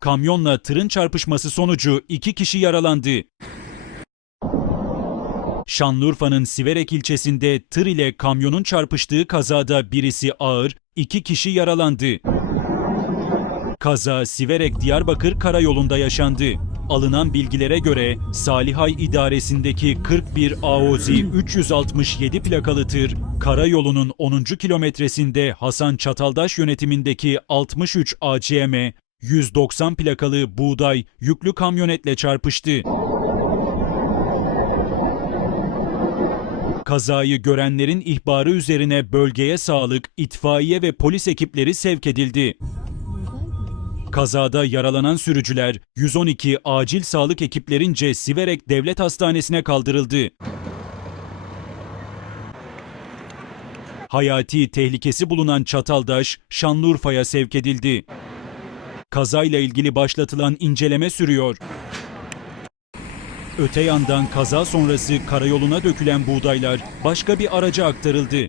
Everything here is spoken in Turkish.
Kamyonla tırın çarpışması sonucu iki kişi yaralandı. Şanlıurfa'nın Siverek ilçesinde tır ile kamyonun çarpıştığı kazada birisi ağır, iki kişi yaralandı. Kaza Siverek Diyarbakır karayolunda yaşandı. Alınan bilgilere göre Salihay idaresindeki 41 AOZ 367 plakalı tır karayolunun 10. kilometresinde Hasan Çataldaş yönetimindeki 63 ACM 190 plakalı buğday yüklü kamyonetle çarpıştı. Kazayı görenlerin ihbarı üzerine bölgeye sağlık, itfaiye ve polis ekipleri sevk edildi. Kazada yaralanan sürücüler 112 acil sağlık ekiplerince Siverek Devlet Hastanesi'ne kaldırıldı. Hayati tehlikesi bulunan Çataldaş Şanlıurfa'ya sevk edildi. Kazayla ilgili başlatılan inceleme sürüyor. Öte yandan kaza sonrası karayoluna dökülen buğdaylar başka bir araca aktarıldı.